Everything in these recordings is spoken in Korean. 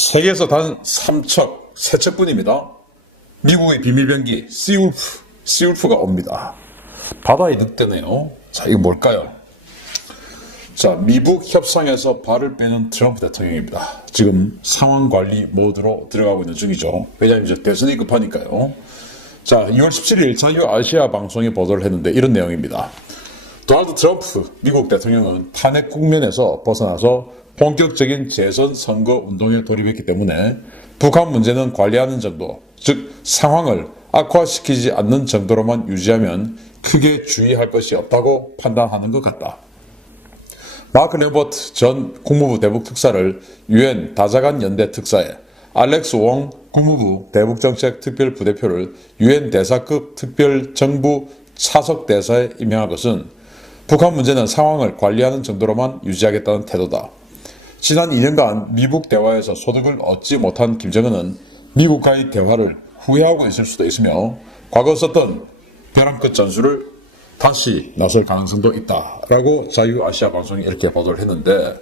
세계에서 단 3척, 3척뿐입니다. 미국의 비밀병기 씨울프가 옵니다. 바다의 늑대네요. 자, 이거 뭘까요? 자, 미북 협상에서 발을 빼는 트럼프 대통령입니다. 지금 상황 관리 모드로 들어가고 있는 중이죠. 왜냐하면 이제 대선이 급하니까요. 자, 2월 17일 자유아시아 방송에 보도를 했는데 이런 내용입니다. 도널드 트럼프 미국 대통령은 탄핵 국면에서 벗어나서 본격적인 재선 선거 운동에 돌입했기 때문에 북한 문제는 관리하는 정도, 즉 상황을 악화시키지 않는 정도로만 유지하면 크게 주의할 것이 없다고 판단하는 것 같다. 마크 레버트 전 국무부 대북 특사를 유엔 다자간 연대 특사에, 알렉스 웡 국무부 대북정책 특별 부대표를 유엔 대사급 특별 정부 차석 대사에 임명한 것은 북한 문제는 상황을 관리하는 정도로만 유지하겠다는 태도다. 지난 2년간 미북 대화에서 소득을 얻지 못한 김정은은 미국과의 대화를 후회하고 있을 수도 있으며 과거 썼던 벼랑 끝 전술을 다시 나설 가능성도 있다라고 자유아시아 방송이 이렇게 보도를 했는데,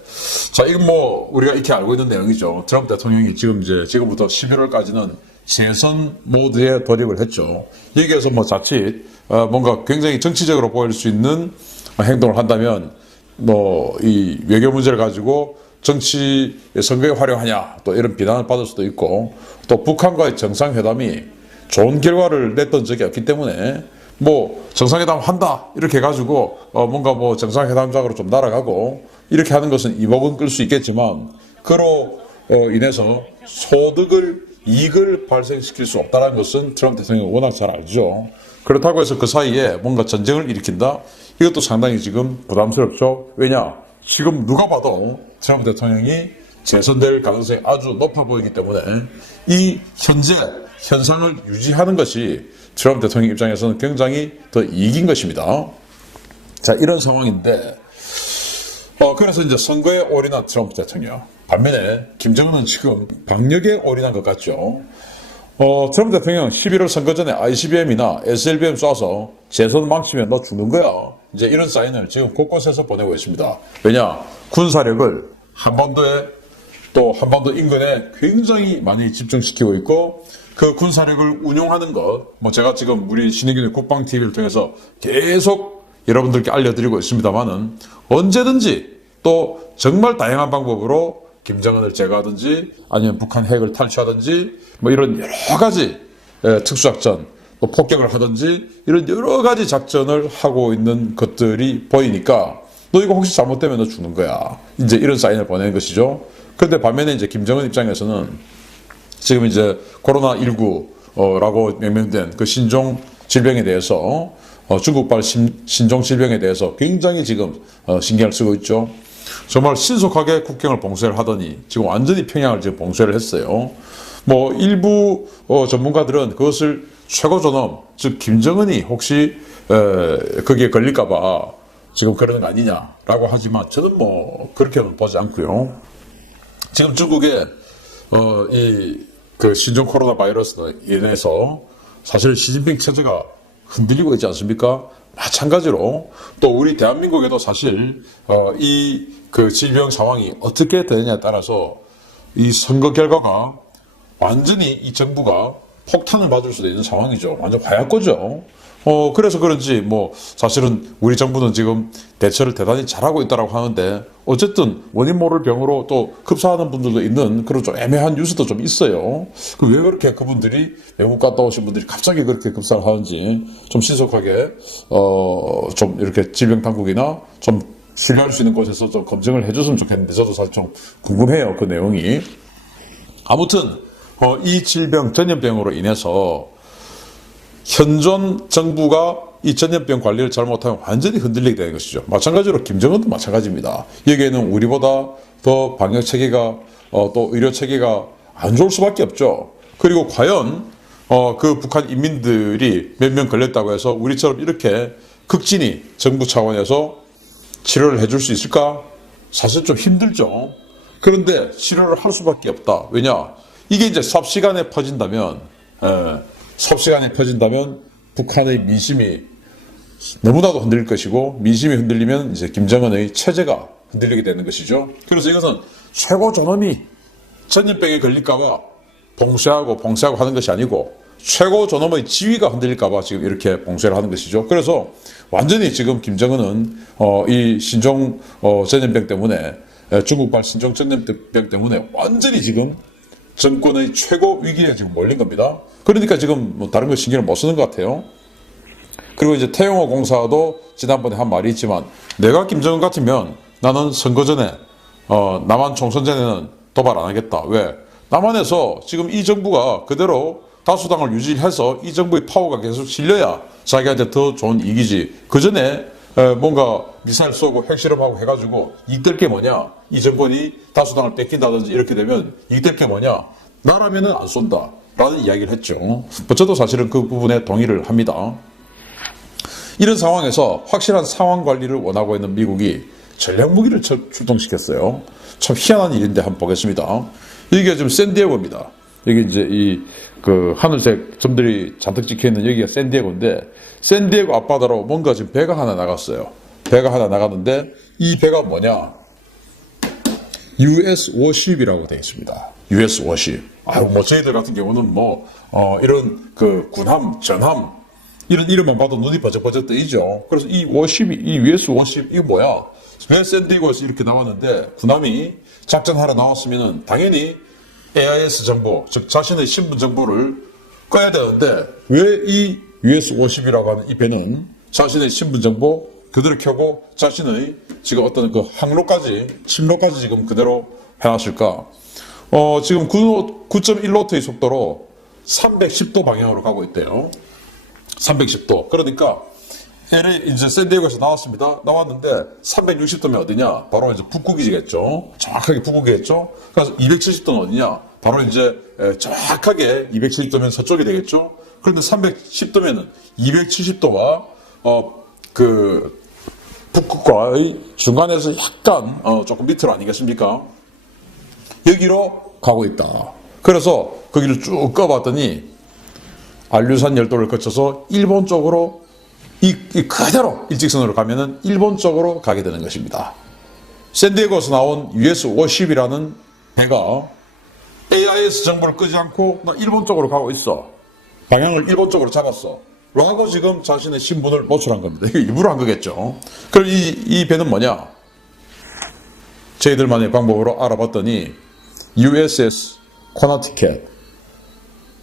자, 이건 뭐 우리가 이렇게 알고 있는 내용이죠. 트럼프 대통령이 지금부터 11월까지는 재선 모드에 돌입을 했죠. 여기에서 뭐 자칫 뭔가 굉장히 정치적으로 보일 수 있는 행동을 한다면 뭐 이 외교 문제를 가지고 정치 선거에 활용하냐 또 이런 비난을 받을 수도 있고, 또 북한과의 정상회담이 좋은 결과를 냈던 적이 없기 때문에 뭐 정상회담 한다 이렇게 해가지고 뭔가 뭐 정상회담장으로 좀 날아가고 이렇게 하는 것은 이목은 끌 수 있겠지만, 그로 인해서 이익을 발생시킬 수 없다는 것은 트럼프 대통령이 워낙 잘 알죠. 그렇다고 해서 그 사이에 뭔가 전쟁을 일으킨다? 이것도 상당히 지금 부담스럽죠. 왜냐? 지금 누가 봐도 트럼프 대통령이 재선될 가능성이 아주 높아 보이기 때문에 이 현상을 유지하는 것이 트럼프 대통령 입장에서는 굉장히 더 이익인 것입니다. 자, 이런 상황인데, 그래서 이제 선거에 올인한 트럼프 대통령. 반면에 김정은은 지금 방역에 올인한 것 같죠. 트럼프 대통령 11월 선거 전에 ICBM이나 SLBM 쏴서 재선 망치면 너 죽는 거야. 이제 이런 사인을 지금 곳곳에서 보내고 있습니다. 왜냐? 군사력을 한반도에 또 한반도 인근에 굉장히 많이 집중시키고 있고, 그 군사력을 운용하는 것, 뭐 제가 지금 우리 신의균의 국방TV를 통해서 계속 여러분들께 알려드리고 있습니다만은, 언제든지 또 정말 다양한 방법으로 김정은을 제거하든지 아니면 북한 핵을 탈취하든지 뭐 이런 여러 가지 특수작전, 또 폭격을 하든지 이런 여러 가지 작전을 하고 있는 것들이 보이니까 너 이거 혹시 잘못되면 너 죽는 거야. 이제 이런 사인을 보내는 것이죠. 그런데 반면에 이제 김정은 입장에서는 지금 이제 코로나19라고 명명된 그 신종 질병에 대해서 중국발 신종 질병에 대해서 굉장히 지금 신경을 쓰고 있죠. 정말 신속하게 국경을 봉쇄를 하더니 지금 완전히 평양을 지금 봉쇄를 했어요. 뭐 일부 전문가들은 그것을 최고 존엄, 즉 김정은이 혹시 거기에 걸릴까봐 지금 그러는 거 아니냐라고 하지만 저는 뭐 그렇게는 보지 않고요. 지금 중국에 그 신종 코로나 바이러스로 인해서 사실 시진핑 체제가 흔들리고 있지 않습니까? 마찬가지로 또 우리 대한민국에도 사실 그 질병 상황이 어떻게 되느냐에 따라서 이 선거 결과가 완전히 이 정부가 폭탄을 맞을 수도 있는 상황이죠. 완전 화약고죠. 그래서 그런지 뭐 사실은 우리 정부는 지금 대처를 대단히 잘하고 있다고 하는데, 어쨌든 원인 모를 병으로 또 급사하는 분들도 있는 그런 좀 애매한 뉴스도 좀 있어요. 왜 그렇게 그분들이 외국 갔다 오신 분들이 갑자기 그렇게 급사를 하는지 좀 신속하게 좀 이렇게 질병 당국이나 좀 신뢰할 수 있는 곳에서 좀 검증을 해줬으면 좋겠는데, 저도 사실 좀 궁금해요, 그 내용이. 아무튼 이 질병 전염병으로 인해서 현존 정부가 이 전염병 관리를 잘못하면 완전히 흔들리게 되는 것이죠. 마찬가지로 김정은도 마찬가지입니다. 여기에는 우리보다 더 방역 체계가 또 의료 체계가 안 좋을 수밖에 없죠. 그리고 과연 그 북한 인민들이 몇 명 걸렸다고 해서 우리처럼 이렇게 극진히 정부 차원에서 치료를 해줄 수 있을까? 사실 좀 힘들죠. 그런데 치료를 할 수밖에 없다. 왜냐? 이게 이제 삽시간에 퍼진다면 북한의 민심이 너무나도 흔들릴 것이고, 민심이 흔들리면 이제 김정은의 체제가 흔들리게 되는 것이죠. 그래서 이것은 최고 존엄이 전염병에 걸릴까봐 봉쇄하고 하는 것이 아니고 최고 존엄의 지위가 흔들릴까봐 지금 이렇게 봉쇄를 하는 것이죠. 그래서 완전히 지금 김정은은 이 신종 전염병 때문에 중국발 신종 전염병 때문에 완전히 지금 정권의 최고 위기에 지금 몰린 겁니다. 그러니까 지금 뭐 다른 거 신경을 못 쓰는 것 같아요. 그리고 이제 태영호 공사도 지난번에 한 말이 있지만 내가 김정은 같으면 나는 선거 전에 남한 총선 전에는 도발 안 하겠다. 왜? 남한에서 지금 이 정부가 그대로 다수당을 유지해서 이 정부의 파워가 계속 실려야 자기한테 더 좋은 이익이지. 그 전에 뭔가 미사일 쏘고 핵실험하고 해가지고 이익될 게 뭐냐? 이 정권이 다수당을 뺏긴다든지 이렇게 되면 이익될 게 뭐냐? 나라면은 안 쏜다. 라는 이야기를 했죠. 저도 사실은 그 부분에 동의를 합니다. 이런 상황에서 확실한 상황 관리를 원하고 있는 미국이 전략 무기를 출동시켰어요. 참 희한한 일인데 한번 보겠습니다. 이게 지금 샌디에고입니다. 여기 이제 그 하늘색 점들이 잔뜩 찍혀 있는 여기가 샌디에고인데 샌디에고 앞바다로 뭔가 지금 배가 하나 나갔어요. 배가 하나 나갔는데 이 배가 뭐냐? US 워십이라고 되어 있습니다. US 워십. 뭐 저희들 같은 경우는 이런 그 군함, 전함 이런 이름만 봐도 눈이 버쩍버쩍 뜨이죠. 그래서 이 US 워십 이거 뭐야? 왜 샌디에고에서 이렇게 나왔는데 군함이 작전하러 나왔으면은 당연히 AIS 정보, 즉 자신의 신분 정보를 꺼야 되는데 왜 이 US 워십이라고 하는 이 배는 자신의 신분 정보 그대로 켜고 자신의 지금 어떤 그 침로까지 지금 그대로 해놨을까? 지금 9.1노트의 속도로 310도 방향으로 가고 있대요. 310도. 그러니까 LA 이제 샌디에고에서 나왔는데 360도면 어디냐? 바로 이제 북극이겠죠. 정확하게 북극이겠죠. 그래서 270도는 어디냐? 바로 이제 정확하게 270도면 서쪽이 되겠죠. 그런데 310도면은 270도와 그 북극과의 중간에서 약간 조금 밑으로 아니겠습니까? 여기로 가고 있다. 그래서 거기를 쭉 꺼봤더니 안류산 열도를 거쳐서 일본 쪽으로 그대로 일직선으로 가면은 일본 쪽으로 가게 되는 것입니다. 샌디에고에서 나온 US 워십이라는 배가 AIS 정보를 끄지 않고 나 일본 쪽으로 가고 있어. 방향을 일본 쪽으로 잡았어. 라고 지금 자신의 신분을 노출한 겁니다. 이거 일부러 한 거겠죠. 그럼 이 배는 뭐냐? 저희들만의 방법으로 알아봤더니 USS 코나티켓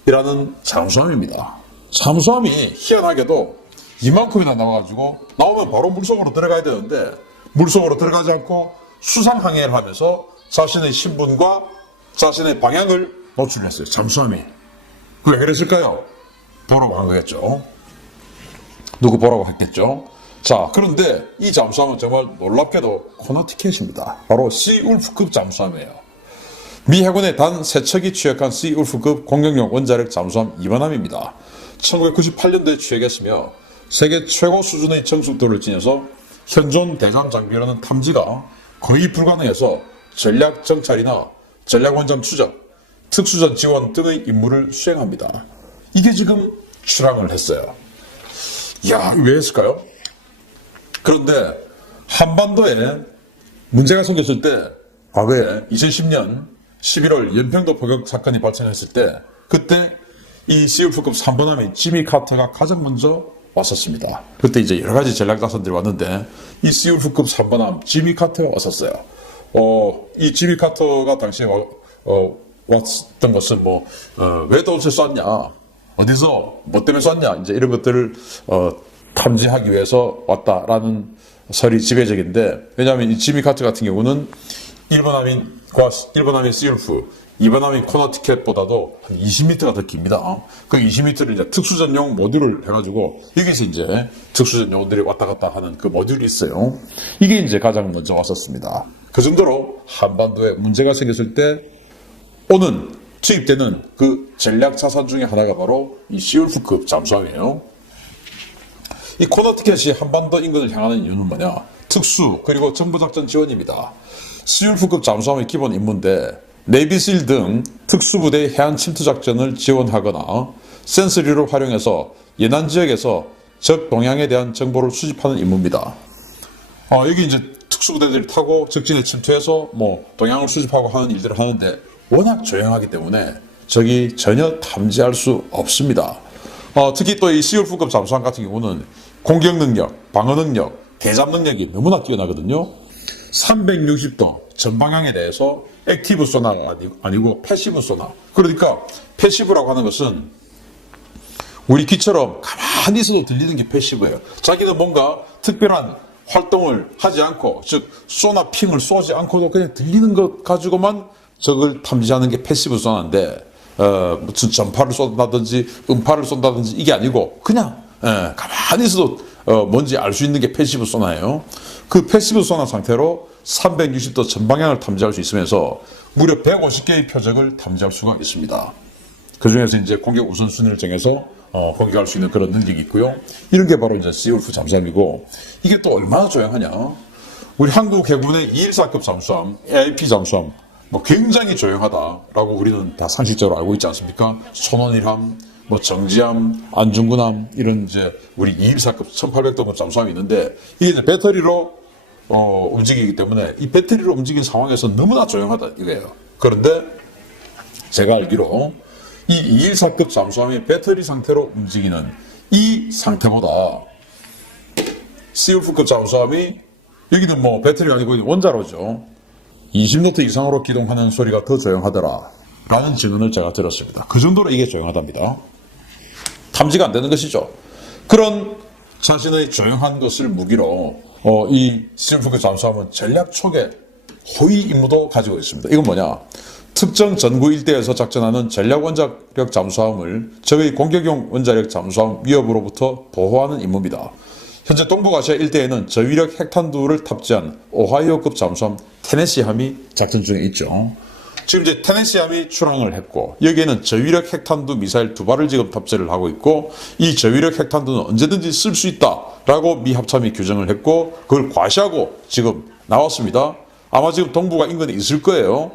이라는 잠수함입니다. 잠수함이 희한하게도 이만큼이나 나와가지고 나오면 바로 물속으로 들어가야 되는데 물속으로 들어가지 않고 수상항해를 하면서 자신의 신분과 자신의 방향을 노출했어요. 잠수함이. 왜 그랬을까요? 보러 간 거겠죠. 누구 보라고 했겠죠. 자, 그런데 이 잠수함은 정말 놀랍게도 코나티켓입니다. 바로 시울프급 잠수함이에요. 미 해군의 단 3척이 취역한 시울프급 공격용 원자력 잠수함 2번함입니다. 1998년도에 취역했으며 세계 최고 수준의 정숙도를 지녀서 현존 대잠 장비로는 탐지가 거의 불가능해서 전략 정찰이나 전략 원잠 추적, 특수전 지원 등의 임무를 수행합니다. 이게 지금 출항을 했어요. 이야, 왜 했을까요? 그런데 한반도에 문제가 생겼을 때 과거에 2010년 11월 연평도 포격 사건이 발생했을 때 그때 이 시울프급 3번함인 지미 카터가 가장 먼저 왔었습니다. 그때 이제 여러 가지 전략 자산들이 왔는데 이 시울프급 3번함 지미 카터가 왔었어요. 이 지미 카터가 당시에 왔던 것은 왜 도대체 쐈냐? 어디서 뭐 때문에 쐈냐? 이제 이런 것들을 탐지하기 위해서 왔다라는 설이 지배적인데 왜냐하면 이 지미 카터 같은 경우는 1번함인 시울프, 2번함인 코너티켓보다도 한 20m가 더 깁니다. 그 20m를 이제 특수전용 모듈을 해가지고 여기서 이제 특수전용들이 왔다 갔다 하는 그 모듈이 있어요. 이게 이제 가장 먼저 왔었습니다. 그 정도로 한반도에 문제가 생겼을 때 투입되는 그 전략 자산 중에 하나가 바로 이 시울프급 잠수함이에요. 이 코너티켓이 한반도 인근을 향하는 이유는 뭐냐? 특수 그리고 정보작전 지원입니다. 시울프급 잠수함의 기본 임무인데 네이비실 등 특수부대의 해안 침투 작전을 지원하거나 센서리를 활용해서 예난 지역에서 적 동향에 대한 정보를 수집하는 임무입니다. 여기 이제 특수부대들이 타고 적진에 침투해서 동향을 수집하고 하는 일들을 하는데 워낙 조용하기 때문에 적이 전혀 탐지할 수 없습니다. 특히 또 이 시울프급 잠수함 같은 경우는 공격 능력, 방어 능력, 대잠 능력이 너무나 뛰어나거든요. 360도 전방향에 대해서 액티브 소나가 아니고 패시브 소나. 그러니까 패시브라고 하는 것은 우리 귀처럼 가만히 있어도 들리는 게 패시브예요. 자기는 뭔가 특별한 활동을 하지 않고, 즉 소나 핑을 쏘지 않고도 그냥 들리는 것 가지고만 적을 탐지하는 게 패시브 소나인데, 무슨 전파를 쏜다든지 음파를 쏜다든지 이게 아니고 그냥 가만히 있어도 뭔지 알 수 있는 게 패시브 소나예요. 그 패시브 소나 상태로 360도 전방향을 탐지할 수 있으면서 무려 150개의 표적을 탐지할 수가 있습니다. 그 중에서 이제 공격 우선순위를 정해서 공격할 수 있는 그런 능력이 있고요. 이런 게 바로 이제 시울프 잠수함이고, 이게 또 얼마나 조용하냐. 우리 한국 해군의 214급 잠수함, AIP 잠수함, 뭐 굉장히 조용하다라고 우리는 다 상식적으로 알고 있지 않습니까? 손원일함, 뭐 정지함, 안중근함, 이런 이제 우리 214급 1800톤급 잠수함이 있는데, 이게 이제 배터리로 움직이기 때문에 이 배터리로 움직이는 상황에서 너무나 조용하다 이거예요. 그런데 제가 알기로 이 214급 잠수함의 배터리 상태로 움직이는 이 상태보다 시울프급 잠수함이, 여기는 뭐 배터리가 아니고 원자로죠, 20노트 이상으로 기동하는 소리가 더 조용하더라 라는 증언을 제가 들었습니다. 그 정도로 이게 조용하답니다. 탐지가 안 되는 것이죠. 그런 자신의 조용한 것을 무기로 이 시울프급 잠수함은 전략 초계 호위 임무도 가지고 있습니다. 이건 뭐냐? 특정 전구 일대에서 작전하는 전략 원자력 잠수함을 적의 공격용 원자력 잠수함 위협으로부터 보호하는 임무입니다. 현재 동북아시아 일대에는 저위력 핵탄두를 탑재한 오하이오급 잠수함 테네시함이 작전 중에 있죠. 지금 이제 테네시함이 출항을 했고, 여기에는 저위력 핵탄두 미사일 2발을 지금 탑재를 하고 있고, 이 저위력 핵탄두는 언제든지 쓸 수 있다라고 미 합참이 규정을 했고, 그걸 과시하고 지금 나왔습니다. 아마 지금 동북아 인근에 있을 거예요.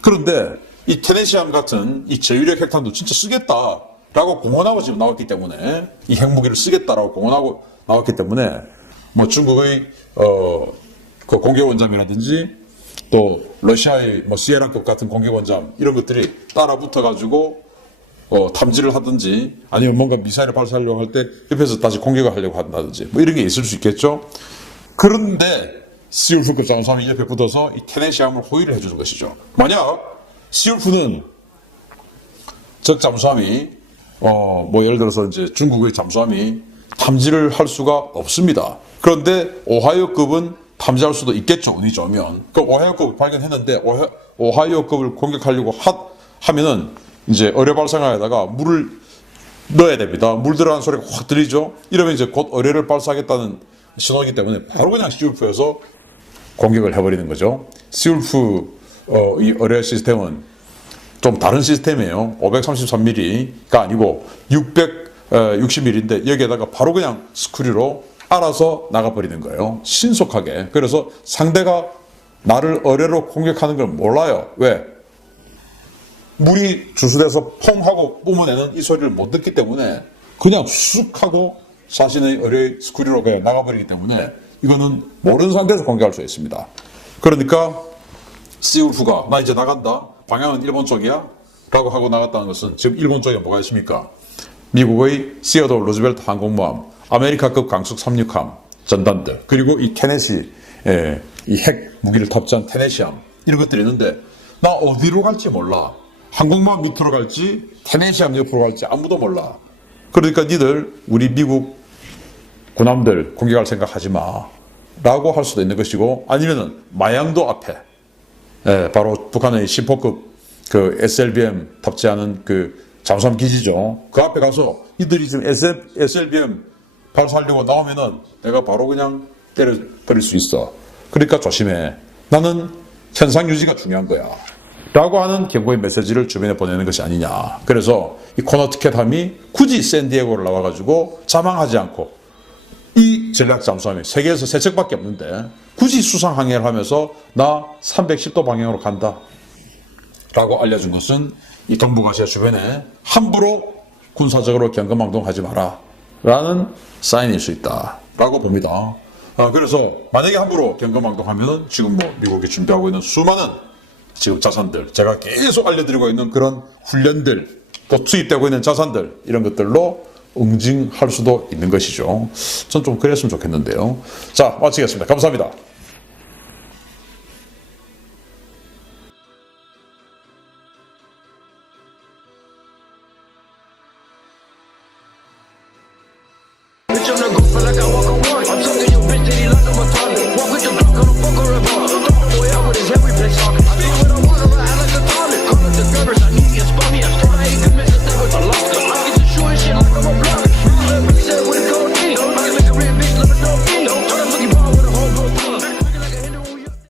그런데 이 테네시함 같은 이 저위력 핵탄두 진짜 쓰겠다라고 공언하고 지금 나왔기 때문에, 이 핵무기를 쓰겠다라고 공언하고 나왔기 때문에, 뭐 중국의 그 공격 원잠이라든지 또 러시아의 뭐 시에라급 같은 공격 원잠 이런 것들이 따라 붙어가지고 탐지를 하든지, 아니면 뭔가 미사일을 발사하려고 할 때 옆에서 다시 공격을 하려고 한다든지 뭐 이런 게 있을 수 있겠죠. 그런데 시울프급 잠수함이 옆에 붙어서 이 테네시함을 호위를 해주는 것이죠. 만약 시울프는 적 잠수함이 뭐 예를 들어서 이제 중국의 잠수함이 탐지를 할 수가 없습니다. 그런데 오하이오급은 탐지할 수도 있겠죠, 운이 좋으면. 그 오하이오급을 발견했는데 오하이오급을 공격하려고 하면은 이제 어뢰 발사관에다가 물을 넣어야 됩니다. 물 들어가는 소리가 확 들리죠. 이러면 이제 곧 어뢰를 발사하겠다는 신호이기 때문에 바로 그냥 시울프에서 공격을 해버리는 거죠. 시울프 이 어뢰 시스템은 좀 다른 시스템이에요. 533mm가 아니고 660mm인데 여기에다가 바로 그냥 스크류로 알아서 나가버리는 거예요. 신속하게. 그래서 상대가 나를 어뢰로 공격하는 걸 몰라요. 왜? 물이 주수돼서 펑 하고 뿜어내는 이 소리를 못 듣기 때문에 그냥 쑥 하고 자신의 어뢰 스크류로 그냥 나가버리기 때문에 이거는 모르는 상태에서 공격할 수 있습니다. 그러니까 시울프가 나 이제 나간다, 방향은 일본 쪽이야 라고 하고 나갔다는 것은 지금 일본 쪽에 뭐가 있습니까? 미국의 시어도어 루즈벨트 항공모함, 아메리카급 강속 36함 전단들, 그리고 이 테네시 이 핵 무기를 탑재한 테네시함, 이런 것들이 있는데 나 어디로 갈지 몰라. 항공모함 밑으로 갈지 테네시함 옆으로 갈지 아무도 몰라. 그러니까 니들 우리 미국 군함들 공격할 생각 하지 마 라고 할 수도 있는 것이고, 아니면은 마양도 앞에 바로 북한의 10호급 그 SLBM 탑재하는 그 잠수함 기지죠. 그 앞에 가서 이들이 지금 SLBM 발사하려고 나오면은 내가 바로 그냥 때려버릴 수 있어. 그러니까 조심해. 나는 현상 유지가 중요한 거야 라고 하는 경고의 메시지를 주변에 보내는 것이 아니냐. 그래서 이 코너티켓함이 굳이 샌디에고를 나와가지고 자망하지 않고, 이 전략 잠수함이 세계에서 3척밖에 없는데 굳이 수상 항해를 하면서 나 310도 방향으로 간다 라고 알려준 것은 이 동북아시아 주변에 함부로 군사적으로 경거망동하지 마라 라는 사인일 수 있다 라고 봅니다. 그래서 만약에 함부로 경거망동하면 지금 뭐 미국이 준비하고 있는 수많은 지금 자산들, 제가 계속 알려드리고 있는 그런 훈련들, 또 투입되고 있는 자산들, 이런 것들로 응징할 수도 있는 것이죠. 전 좀 그랬으면 좋겠는데요. 자, 마치겠습니다. 감사합니다. Bitch, I'm not goofy like I walk on water. I'm talking your bitch, that he like I'm a toddler. Walk with the Glock on the fuck or a bar. Throw the boy out with his head, we play soccer.